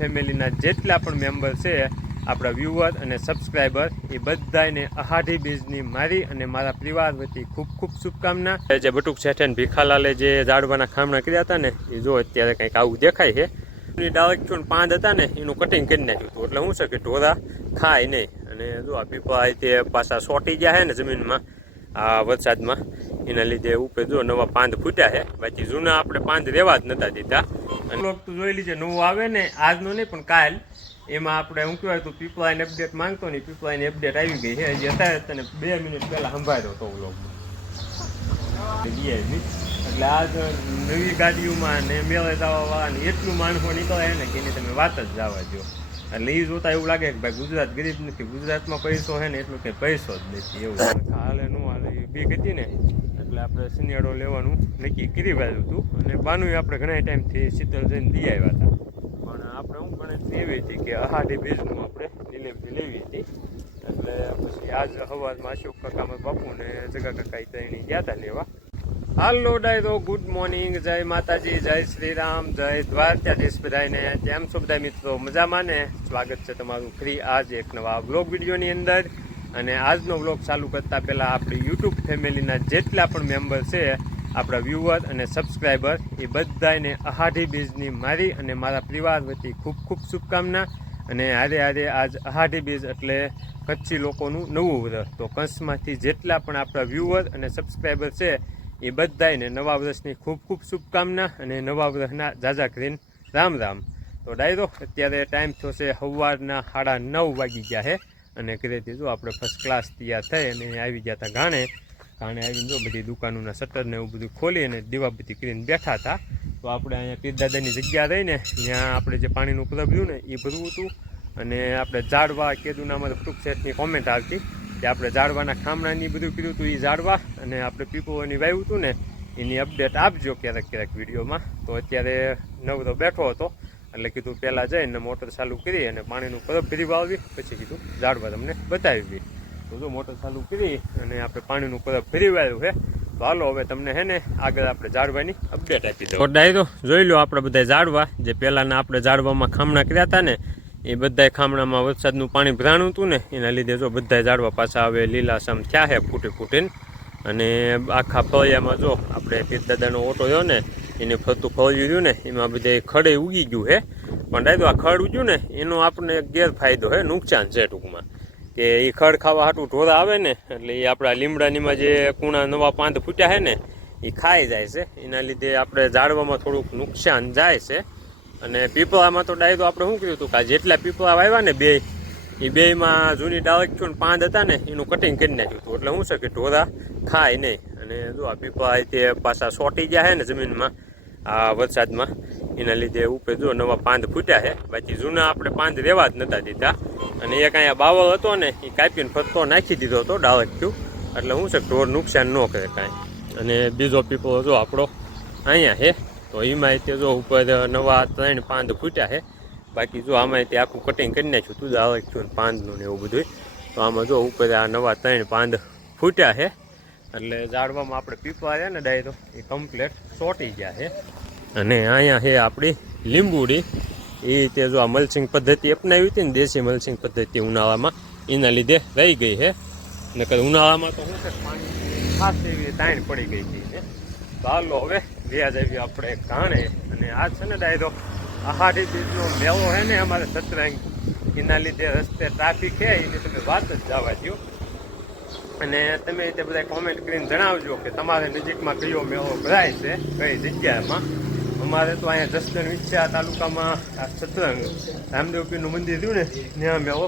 ફેમિલીના જેટલા પણ મેમ્બર છે આપણા વ્યુઅર અને સબસ્ક્રાઈબર એ બધાને અહાઢી બીજની મારી અને મારા પરિવાર વતી ખૂબ ખૂબ શુભકામના। જે બટુક શેઠે ને ભીખાલાલે જે ઝાડવાના ખામણા કર્યા હતા ને એ જો અત્યારે કંઈક આવું દેખાય છે। એની ડાયરેક્ટ પાંદ હતા ને એનું કટિંગ કરી નાખ્યું હતું એટલે શું છે કે ઢોરા ખાય નહીં। અને જો આ પીપળા તે પાછા સોટી ગયા છે ને જમીનમાં આ વરસાદમાં એના લીધે ઉપર જો નવા પાંદ ફૂટ્યા છે। બાકી જૂના આપણે પાંદ રહેવા જ નતા દીધા। અને લોક તો જોઈ લીજે નવું આવે ને આજનું નહીં પણ કાલ એમાં આપણે શું કહેવાય તો પીપળાની અપડેટ માંગતો નહીં, પીપળાની અપડેટ આવી ગઈ છે હજી અત્યારે તને 2 મિનિટ પહેલાં સંભાળ્યો હતો વ્લોગમાં એટલે આજ નવી ગાડીઓમાં ને મેળે જવાવાળા એટલું માણસો નીકળે ને કે એની તમે વાત જ જવા દો। એટલે એ જોતા એવું લાગે કે ભાઈ ગુજરાત ગરીબ નથી, ગુજરાતમાં પૈસો છે ને એટલું કંઈ પૈસો જ નથી એવું હાલે ન હાલે એ બીક હતી ને એટલે આપણે સિનિયાળો લેવાનું નક્કી કરી વાળ્યું હતું। અને બાનું આપણે ઘણા ટાઈમથી શીતળ જઈને દી આવ્યા હતા પણ આપણે હું ગણતરી એવી હતી કે અહાઢી બીજનું આપણે ડિલિવરી લેવી હતી। એટલે પછી આજ સવારમાં અશોક કાકામાં બાપુ ને જગા કાકા ત્રણે ગયા હતા લેવા। હાલો ડાયરો, ગુડ મોર્નિંગ, જય માતાજી, જય શ્રી રામ, જય દ્વારકાધીશ બધાને। કેમ છો બધા મિત્રો? મજામાં ને? સ્વાગત છે તમારું ફ્રી આજ એક નવા વ્લોગ વિડીયોની અંદર। અને આજનો વ્લોગ ચાલુ કરતાં પહેલાં આપણી યુટ્યુબ ફેમિલીના જેટલા પણ મેમ્બર છે આપણા વ્યુઅર અને સબસ્ક્રાઈબર એ બધાને અહાઢી બીજની મારી અને મારા પરિવાર વતી ખૂબ ખૂબ શુભકામના। અને હારે આજ અહાઢી બીજ એટલે કચ્છી લોકોનું નવું વર્ષ, તો કચ્છમાંથી જેટલા પણ આપણા વ્યુઅર અને સબસ્ક્રાઈબર છે એ બધાને નવા વર્ષની ખૂબ ખૂબ શુભકામના અને નવા વર્ષના જાજા કરીને રામ રામ। તો ડાયરો અત્યારે ટાઈમ થયો છે સવારના 9:30 વાગી ગયા છે અને ઘરેથી જો આપણે ફર્સ્ટ ક્લાસ તૈયાર થઈ અને આવી ગયા હતા ઘાણે આવીને જો બધી દુકાનોના શટર ને એવું બધું ખોલી અને દીવાબત્તી કરીને બેઠા હતા। તો આપણે અહીંયા પીરદાદાની જગ્યા રહીને ત્યાં આપણે જે પાણીનું પ્રભ્યું ને એ ભરવું હતું અને આપણે ઝાડવા કેદુનામાં ફ્રૂટ સેટની કોમેન્ટ આવતી કે આપણે ઝાડવાના ખામણાની બધું કર્યું હતું એ ઝાડવા અને આપણે પીપળોની વાવ્યું હતું ને એની અપડેટ આપજો ક્યારેક વિડીયોમાં। તો અત્યારે નવરો બેઠો હતો એટલે કીધું પહેલાં જઈને મોટર ચાલુ કરી અને પાણીનું પરબ ભરી વાળવી પછી કીધું ઝાડવા તમને બતાવી। તો જો મોટર ચાલુ કરી અને આપણે પાણીનું પરબ ભરી વાળ્યું છે। તો હાલો હવે તમને છે ને આગળ આપણે ઝાડવાની અપડેટ આપી દો। ડાયરો જોઈ લો આપણે બધા ઝાડવા જે પહેલાંના આપણે ઝાડવામાં ખામણા કર્યા હતા ને એ બધા ખામણામાં વરસાદનું પાણી ભરાણું હતું ને એના લીધે જો બધા ઝાડવા પાછા હવે લીલાસમ થયા છે ફૂટીને। અને આખા ફળિયામાં જો આપણે પીરદાદાનો ઓટો રહ્યો ને એને ફરતું ફળિયું રહ્યું ને એમાં બધા ખડે ઉગી ગયું છે પણ ડાયરો આ ખડ ઉગ્યું ને એનો આપણને ગેરફાયદો છે, નુકસાન છે ટૂંકમાં કે એ ખડ ખાવા હાટું ઢોરા આવે ને એટલે એ આપણા લીમડાનીમાં જે કૂણા નવા પાંદ ફૂટ્યા છે ને એ ખાઈ જાય છે, એના લીધે આપણે ઝાડવામાં થોડુંક નુકસાન જાય છે। અને પીપળામાં તો ડાયરો આપણે શું કર્યું હતું કે જેટલા પીપળા વાવ્યા ને એ બેમાં જૂની ડાયરેક્ટ પાંદ હતા ને એનું કટિંગ કરી નાખ્યું હતું એટલે શું છે કે ઢોરા ખાય નહીં। અને જો આ પીપળા તે પાછા સોટી ગયા છે ને જમીનમાં આ વરસાદમાં એના લીધે ઉપર જો નવા પાંદ ફૂટ્યા છે। બાકી જૂના આપણે પાંદ રહેવા જ નતા દીધા અને એક અહીંયા બાવળ હતો ને એ કાપીને ફરતો નાખી દીધો હતો ડાયરેક્ટ એટલે શું છે ઢોર નુકસાન ન કરે કાંઈ। અને બીજો પીપળો જો આપણો અહીંયા છે તો એમાં તે જો ઉપર નવા 3 પાંદ ફૂટ્યા છે। બાકી જો આમાં તે આખું કટિંગ કરી નાખ્યું હતું ડાયરેક્ટ પાંદનું ને એવું બધું। તો આમાં જો ઉપર આ નવા 3 પાંદ ફૂટ્યા છે એટલે ઝાડવામાં આપણે પીપળા છે ને ડાયરો એ કમ્પ્લેટ સોટી ગયા છે। અને અહીંયા છે આપણી લીંબુડી એ તે જો આ મલ્ચિંગ પદ્ધતિ અપનાવી હતી ને દેશી મલ્ચિંગ પદ્ધતિ ઉનાળામાં એના લીધે રહી ગઈ છે। નકર ઉનાળામાં તો શું છે પાણી ખાસ એવી તાણ પડી ગઈ હતી। તો હાલો હવે વ્યાજ આવી આપણે ઘાણે અને આ છે ને ડાયરો અહાઢી બીજનો મેળો છે ને અમારે સતરંગ એના લીધે રસ્તે ટ્રાફિક છે એની તમે વાત જ જવા દો। અને તમે તે બધા કોમેન્ટ કરીને જણાવજો કે તમારે નજીકમાં કયો મેળો ભરાય છે કઈ જગ્યામાં। અમારે તો અહીંયા જસદણ વિછ્યા તાલુકામાં આ સતરંગ રામદેવ પીરનું મંદિર રહ્યું ને ત્યાં મેળો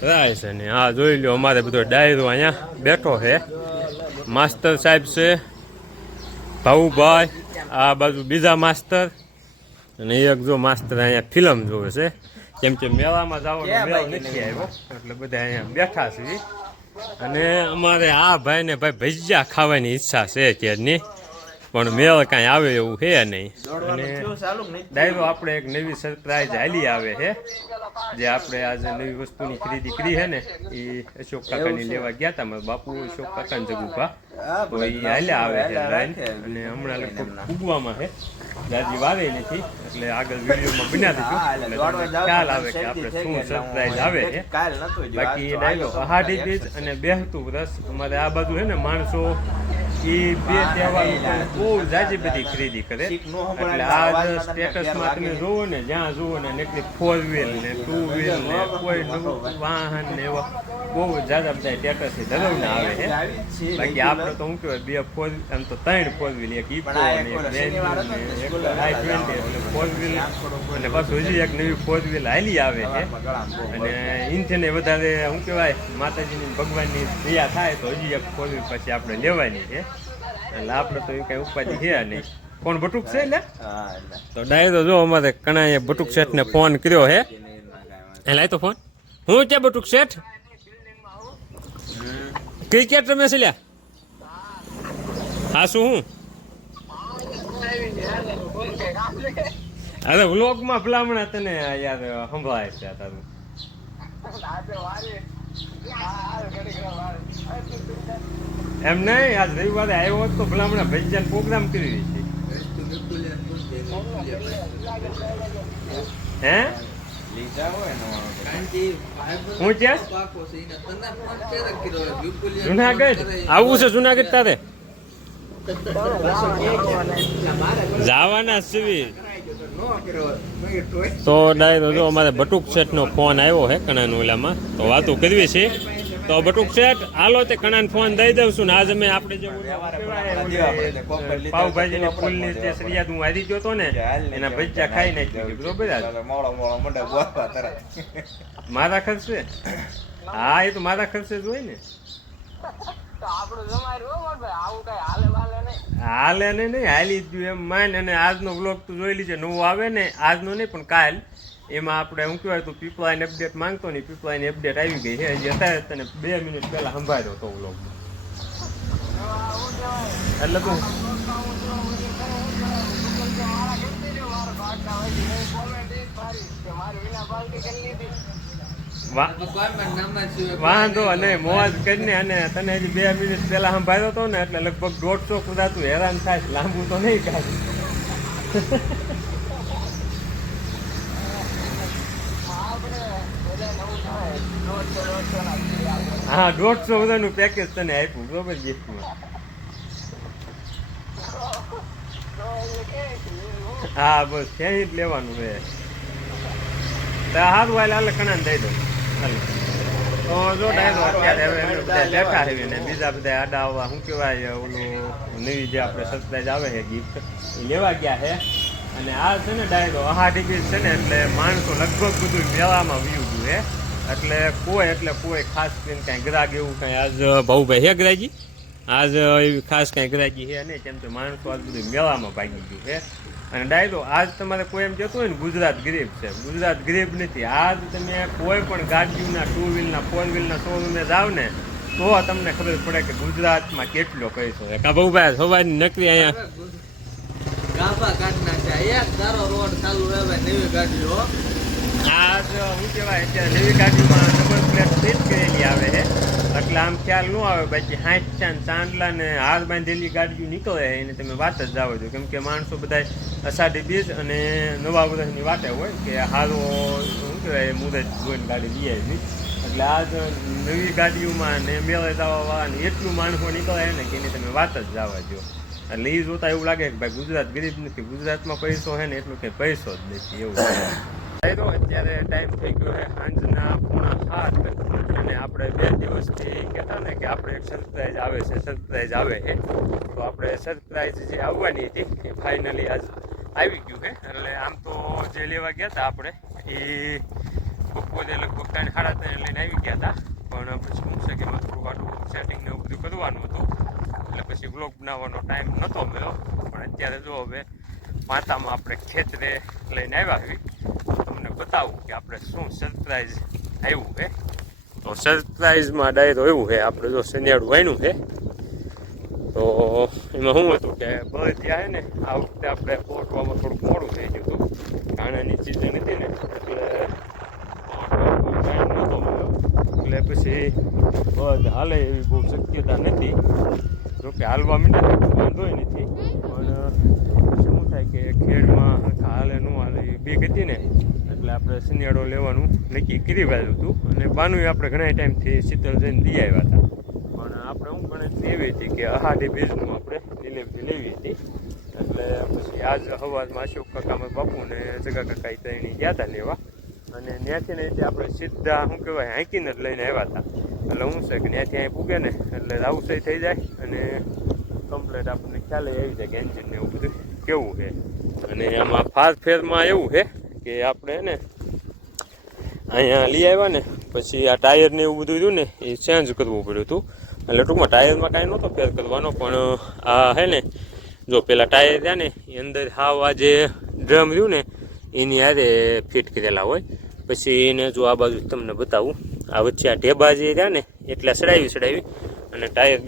ભરાય છે। ને આ જોઈ લો અમારે બધો ડાયરો અહીંયા બેઠો છે, માસ્તર સાહેબ છે, ભાઉભાઈ, આ બાજુ બીજા માસ્તર અને એક જો માસ્તર અહીંયા ફિલ્મ જોવે છે કેમ કે મેળામાં જવાનો મેળો નથી આવ્યો એટલે બધા અહીંયા બેઠા છે। અને અમારે આ ભાઈને ભાઈ ભજીયા ખાવાની ઈચ્છા છે ક્યારની પણ મેળ કાંઈ આવે એવું છે નહીં। અને ડાયરો આપણે એક નવી સરપ્રાઈઝ હાલી આવે છે જે આપણે આજે નવી વસ્તુની ખરીદી કરી છે ને એ અશોક કાકાની લેવા ગયા હતા મારા બાપુ અશોક કાકાને જગુભા, તો એ હાલ્યા આવે છે લાઈન અને હમણાં લગભગ ઉગવામાં છે જાજી વાવે નથી એટલે આગળ વિડીયોમાં બન્યા દીધું એટલે તમને ખ્યાલ આવે કે આપણે શું સરપ્રાઈઝ આવે છે. બાકી ડાયલો અહાડી બીજ અને બેહતું વરસ અમારે આ બાજુ છે ને માણસો એ બે તહેવાર બહુ જાજી બધી ખરીદી કરે એટલે આ સ્ટેટસમાં તમે જોવો ને જ્યાં જુઓ ને એટલી 4 વ્હીલ ને 2 વ્હીલ ને કોઈ નવું વાહન ને એવા બહુ જાજા બધા સ્ટેટસ ધરાવીને આવે છે. બાકી આપણે તો શું કહેવાય બે 4 એમ તો 3 4 વ્હીલ એક ઇકો ને એક વેન્યુ ને એક i20 એટલે 4 વ્હીલ અને પાછું હજી એક નવી 4 વ્હીલ હાલી આવે છે અને ઇન્થને વધારે શું કહેવાય માતાજીની ભગવાનની દયા થાય તો હજી એક 4 વ્હીલ પછી આપણે લેવાની છે એટલે આપણે તો એ કઈ ઉપાધિ છે નહીં. કોણ બટુક છે એટલે તો ડાયરો જો અમારે કણાએ બટુક શેઠ ને ફોન કર્યો હે લાય તો ફોન હું છે બટુક શેઠ ક્રિકેટ રમે છે લ્યા હા શું હું અરે વ્લોગમાં ભલામણા તને યાર સંભળાય છે તારું એમ નહીં આજ રવિવારે આવ્યો હોત તો ભલામણા ભજન પ્રોગ્રામ કરી છે હે હું છે જુનાગઢ આવું છે જુનાગઢ તારે જવાના સીવી તો ડાયરો જો અમારે બટુક શેઠ નો ફોન આવ્યો હે કણાનું ઓલામાં તો વાતો કરવી છે તો બટુક શેઠ હાલો તે કણાને ફોન દઈ દઉં છું ને આજ અમે આપણે જે પાવભાજી ની ફૂલ ની જે સરિયાદ હું હારી ગયો તો ને એના ભજીયા ખાઈ નાખી બરોબર મારા ખર્ચે હા એ તો મારા ખર્ચે જ હોય ને હાલે નહીં હાલી જ એમ માન અને આજનો વ્લોગ તું જોઈ લીજે નવો આવે ને આજનો નહીં પણ કાલ એમાં આપણે શું કહેવાય તો પીપલાઈન અપડેટ માંગતો નહીં પીપલાઈન અપડેટ આવી ગઈ છે હજી અત્યારે તને 2 મિનિટ પહેલા સંભાળ્યો હતો વ્લોગ એટલે તું વાંધો નહીં મોજ કરીને અને તને હજી 2 મિનિટ પહેલા સંભાળ્યો હતો ને એટલે લગભગ 150 કુદા તું હેરાન થાય લાંબુ તો નહીં કાઢ હા 150 બધાનું પેકેજ તને આપ્યું બરોબર ગિફ્ટમાં હા બસ ત્યાં જ લેવાનું છે સારું વાલે હાલે કણાને દઈ દો તો જો ડાયરો અત્યારે હવે અમે બધા બેઠા છે ને બીજા બધા આડા આવવા શું કહેવાય ઓલું નવી જે આપણે સરપ્રાઈઝ આવે છે ગિફ્ટ એ લેવા ગયા છે અને આ છે ને ડાયરો અહાડી બીજ છે ને એટલે માણસો લગભગ બધું મેળામાં વ્યૂ છે એટલે કોઈ ખાસ કરીને કાંઈ ગ્રાહક એવું કાંઈ આજ ભાઉભાઈ હે ગ્રાહકી આજ એવી ખાસ કાંઈ ગ્રાહકી છે નહીં કેમ કે માણસો આજ બધું મેળામાં ભાગી ગયું છે અને ડાયરો આજ તમારે કોઈ એમ કહેતું હોય ને ગુજરાત ગરીબ છે ગુજરાત ગરીબ નથી આજ તમે કોઈ પણ ગાડીઓના 2 વ્હીલના 4 વ્હીલના શોરૂમે જાવ ને તો તમને ખબર પડે કે ગુજરાતમાં કેટલો પૈસો છે કા ભાઉભાઈ સવારની નકરી અહીંયા આજ શું કહેવાય અત્યારે નવી ગાડીમાં નંબર પ્લેટ ફિટ કરેલી આવે છે એટલે આમ ખ્યાલ ન આવે બાકી 60 ચાંદલા ને હાર બાંધેલી ગાડીઓ નીકળે એને તમે વાત જ જાવ છો કેમ કે માણસો બધા અષાઢી બીજ અને નવા વર્ષની વાટે હોય કે હારો શું કહેવાય મુદત જોઈને ગાડી લઈ આવી એટલે આજ નવી ગાડીઓમાં ને મેળે જવા એટલું માણસો નીકળે ને કે એની તમે વાત જ જવા દો એટલે એ જોતા એવું લાગે કે ભાઈ ગુજરાત ગરીબ નથી ગુજરાતમાં પૈસો છે ને એટલું કે પૈસો જ નથી એવું અત્યારે ટાઈમ થઈ ગયો છે સાંજના 6:30 અને આપણે 2 દિવસથી કહેતા ને કે આપણે એક સરપ્રાઈઝ આવે છે તો આપણે સરપ્રાઈઝ જે આવવાની હતી એ ફાઇનલી આજ આવી ગયું છે એટલે આમ તો જે લેવા ગયા હતા આપણે એ બપોરે લગભગ 3-3:30 લઈને આવી ગયા હતા પણ પછી શું છે કે એમાં થોડું આટલું સેટિંગ ને એવું બધું કરવાનું હતું એટલે પછી વ્લોગ બનાવવાનો ટાઈમ નહોતો મળ્યો પણ અત્યારે જો હવે માતામાં આપણે ખેતરે લઈને આવ્યા આવી તમને બતાવું કે આપણે શું સરપ્રાઈઝ આવ્યું છે તો સરપ્રાઈઝમાં ડાયરો એવું છે આપણે જો શનિયાળું વાયણું છે તો એમાં શું હતું કે બળદિયા છે ને આ વખતે આપણે પહોંચવામાં થોડુંક મોડું થઈ ગયું હતું કાણાની ચીજ નથી ને એટલે ટાઈમ નહોતો મળ્યો એટલે પછી બળદ હાલે એવી બહુ શક્યતા નથી જોકે હાલવા માંડે વાંધો નથી પણ શું થાય કે કે ખેડમાં હાલે ન હાલે એ બીક હતી ને એટલે આપણે શિયાળો લેવાનું નક્કી કરી વાળ્યું હતું. અને બાનું આપણે ઘણા ટાઈમથી શીતલ જઈને દી આવ્યા હતા, પણ આપણે હું ગણતરી એવી હતી કે અહાડી બીજનું આપણે ડિલિવરી લેવી હતી. એટલે પછી આજ સવારમાં અશોક કાકામાં બાપુને જગા કાકા ત્રણેય ગયા હતા લેવા, અને ત્યાંથી ને આપણે સીધા શું કહેવાય હાંકીને જ લઈને આવ્યા હતા. એટલે શું છે કે ત્યાંથી અહીં પૂગે ને એટલે રાવસાઈ થઈ જાય અને કમ્પ્લેટ આપણને ખ્યાલ આવી જાય કે એન્જિનને એવું બધું કેવું છે. અને આમાં ફાસ્ટ ફેરમાં એવું છે કે આપણે ને અહીંયા લઈ આવ્યા ને પછી આ ટાયરને એવું બધું હતું ને એ ચેન્જ કરવું પડ્યું હતું. એટલે ટૂંકમાં ટાયરમાં કાંઈ નહોતો ફેર કરવાનો, પણ આ છે ને જો પેલા ટાયર રહ્યા ને એ અંદર હાવ આ જે ડ્રમ રહ્યું ને એની હારે ફિટ કરેલા હોય. પછી એને જો આ બાજુ તમને બતાવું, આ વચ્ચે આ ઢેબા જે રહ્યા ને એટલા સડાવી અને ટાયર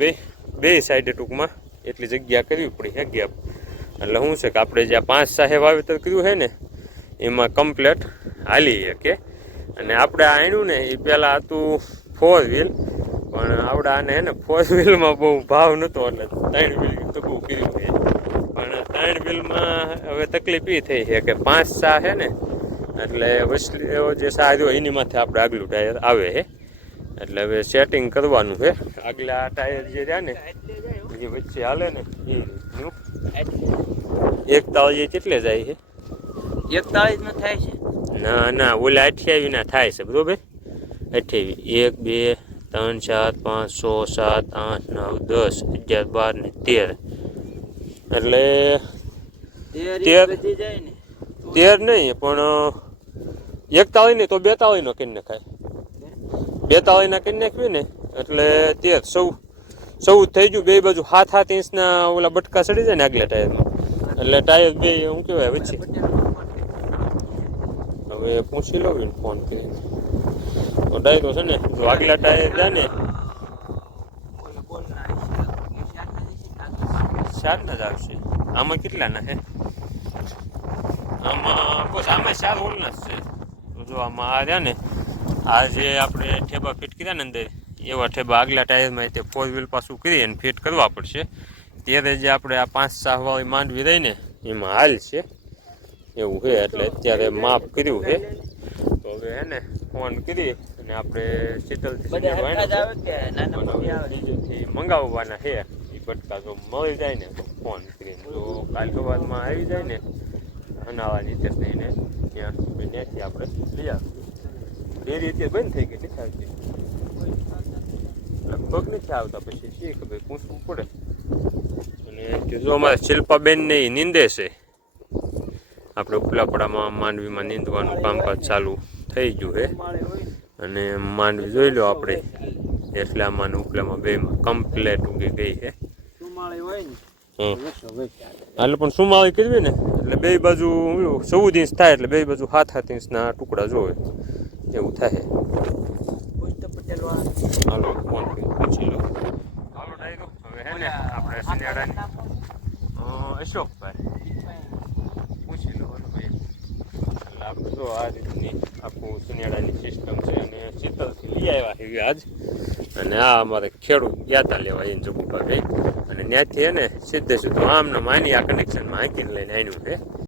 બે સાઈડે ટૂંકમાં એટલી જગ્યા કરવી પડી છે ગેપ. એટલે શું છે કે આપણે જે 5-6 વાવેતર કર્યું છે ને એમાં કમ્પ્લેટ હાલી શકે. અને આપણે આ આણ્યું ને એ પહેલાં હતું 4 વ્હીલ, પણ આવડા આને હે ને 4 વ્હીલમાં બહુ ભાવ નહોતો એટલે 3 વ્હીલ તો બહુ કર્યું છે. પણ 3 વ્હીલમાં હવે તકલીફ એ થઈ છે કે 5-6 છે ને એટલે વસલીઓ જે સા રહ્યો એની માથે આપણે આગલું ટાયર આવે છે. એટલે હવે સેટિંગ કરવાનું છે. આગલા ટાયર જે રહ્યા ને એ વચ્ચે હાલે ને એ રીતનું 41 કેટલે જાય છે? 41 નો થાય છે? ના ઓલા 28 ના થાય છે બરોબર. 28 1 2 3 4 5 6 7 8 9 10 11 12 ને 13 એટલે 13 નહીં પણ 41 નહીં તો 42 નો કરી નખાય. 42 ના કરી નાખ્યું ને એટલે 13 14 થઈ ગયું. બે બાજુ 7-7 ઇંચના ઓલા બટકા ચડી જાય ને આગલા ટાયરમાં, એટલે ટાયર બે શું કહેવાય વચ્ચે. હવે પૂછી લઉં ને ફોન કરીને તો ડાયરો છે ને જો આગલા ટાયર જાય ને 7 ના જ આવશે. આમાં કેટલાના છે? આમાં બસ આમાં 4 ઓલના જ છે. તો જો આમાં આ રહ્યા ને આ જે આપણે ઠેબા ફિટ કર્યા ને અંદર એવા ઠેબા આગલા ટાયરમાં તે 4 વ્હીલ પાછું કરી અને ફિટ કરવા પડશે. ત્યારે જે આપણે આ 5-6 વાળી માંડવી રહી ને એમાં હાલ છે એવું છે. એટલે અત્યારે માપ કર્યું છે. તો હવે હે ને ફોન કરી અને આપણે શીતલથી મંગાવવાના છે એ બટકા. જો મળી જાય ને તો ફોન કરીને, તો કાલ સવારમાં આવી જાય ને અનાવા નીચે થઈને ત્યાંથી આપણે લઈ આવીશું. ડેરી અત્યારે બંધ થઈ ગઈ નથી આવતી, લગભગ નથી આવતા. પછી શી ખબર પૂછવું પડે. અને જો અમારે શિલ્પાબેન ને એ નીંદે છે. આપણે ઉપલાપડામાં માંડવીમાં નીંદવાનું કામકાજ ચાલુ થઈ ગયું છે. અને માંડવી જોઈ લો આપણે એટલામાં ને ઉપલામાં બેમાં કમ્પ્લેટ ઉગી ગઈ છે. એટલે પણ સુમાળી કરવી ને એટલે બે બાજુ 14 ઇંચ થાય એટલે બે બાજુ 7-7 ઇંચના ટુકડા જોવે એવું થાય. હાલો ફોન કરી પૂછી લો. હાલો ડાયરો હવે હે ને આપણે શનિયાળાની અશોકભાઈ પૂછી લો. ભાઈ એટલે આપણે જો આ રીતની આખું શનિયાળાની સિસ્ટમ છે. અને શીતલથી લઈ આવ્યા છે આજ. અને આ અમારે ખેડૂત ગયા હતા લેવા એને જગુભાઈ, અને ત્યાંથી હે ને સીધે સીધું આમને માની આ કનેક્શનમાં હાંકીને લઈને આવ્યું છે.